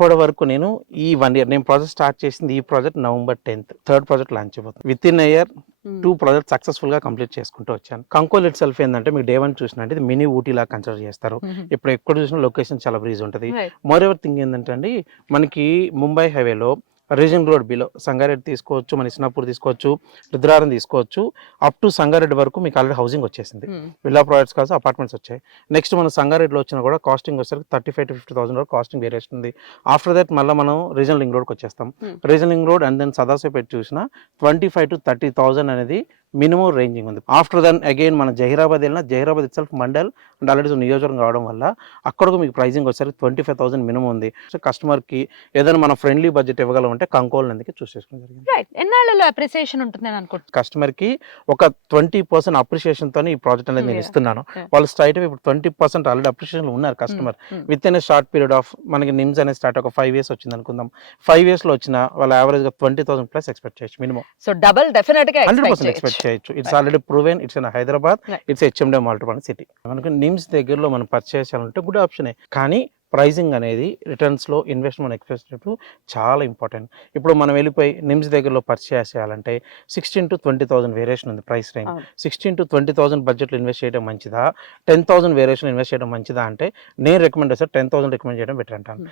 ఇప్పటి వరకు నేను ఈ 1 year నేను ప్రాజెక్ట్ స్టార్ట్ చేసింది ఈ project November 10th, third project launch అయిపోతుంది. Within year 2 project successful గా కంప్లీట్ చేసుకుంటూ వచ్చాను. కంకోల్ ఇట్ సెల్ఫ్ ఏంటంటే మీకు డే 1 చూసినట్టు ఇది మినీ ఊటీ లాగా కన్సిడర్ చేస్తారు. ఇప్పుడు ఎక్కడ చూసినా లొకేషన్ చాలా బ్రీజ్ ఉంటుంది. మోర్ ఎవర్ థింగ్ ఏంటంటే అండి, మనకి ముంబై హైవేలో రీజన్ రోడ్ బిలో సంగారెడ్డి తీసుకోవచ్చు, మన ఇస్నాపూర్ తీసుకోవచ్చు, రుద్రారం తీసుకోవచ్చు, అప్ టు సంగారెడ్డి వరకు మీకు ఆల్రెడీ హౌసింగ్ వచ్చేసింది. విల్లా ప్రాజెక్ట్స్ కాదు, అపార్ట్మెంట్స్ వచ్చాయి. నెక్స్ట్ మన సంగారెడ్డిలో వచ్చినా కూడా కాస్టింగ్ వచ్చేసరికి 35,000 to 50,000 వరకు కాస్టింగ్ వేరియేషన్ ఉంది. ఆఫ్టర్ దట్ మళ్ళీ మనం రీజనల్ రింగ్ రోడ్కి వచ్చేస్తాం. Regional ring road and then Sadashivpet చూసినా 25,000 to 30,000 అనేది మినిమం రేంజింగ్ ఉంది. ఆఫ్టర్ దెన్ అగైన్ మన జహీరాబాద్ వెళ్ళినా Zaheerabad itself mandal and already నియోజకవర్గం కావడం వల్ల అక్కడకు మీకు ప్రైజింగ్ వచ్చేసరికి 25,000 మినిమం ఉంది. సో కస్టమర్కి ఏదైనా మన ఫ్రెండ్లీ బడ్జెట్ ఇవ్వగలమంటే కంకోల్ నందుకే చూస్ చేసుకోవడం జరిగింది. ఎన్నాళ్ళలో అప్రిసియేషన్ ఉంటుందని అనుకుంటున్నాను. కస్టమర్కి ఒక 20% అప్రిషియేషన్ తోని ఈ ప్రాజెక్ట్ అనేది నేను ఇస్తున్నాను. వాళ్ళు స్ట్రైట్ ఇప్పుడు 20% ఆల్రెడీ అప్రిషియేషన్ ఉన్నారు customer. With in a short period of మనకి నిమ్స్ అనేది స్టార్ట్ ఒక 5 years వచ్చింది అనుకుందాం. 5 years లో వచ్చిన వాళ్ళ యావరేజ్ గా 20,000 ప్లస్ ఎక్స్పెక్ట్ చేయొచ్చు మినిమం. సో డబుల్ డెఫినెట్ గా 100% ఎక్స్పెక్ట్ చేయొచ్చు. It's already proven. It's in Hyderabad. It's హెచ్ఎండే multiple city. మనకు నిమ్స్ దగ్గరలో మనం పర్చేస్ చేయాలంటే గుడ్ ఆప్షనే. కానీ ప్రైజింగ్ అనేది రిటర్న్స్లో ఇన్వెస్ట్మెంట్ ఎక్స్పెక్ట్ చాలా ఇంపార్టెంట్. ఇప్పుడు మనం వెళ్ళిపోయి నిమ్స్ దగ్గరలో పర్చేస్ చేయాలంటే 16,000 to 20,000 వేరియేషన్ ఉంది ప్రైస్ రేంజ్. 16,000 to 20,000 బడ్జెట్లో ఇన్వెస్ట్ చేయడం మంచిదా, 10,000 వేరియేషన్ ఇన్వెస్ట్ చేయడం మంచిదా అంటే నేను రికమెండ్ చేస్తాను 10,000 రికమెండ్ చేయడం బెటర్ అంటాను.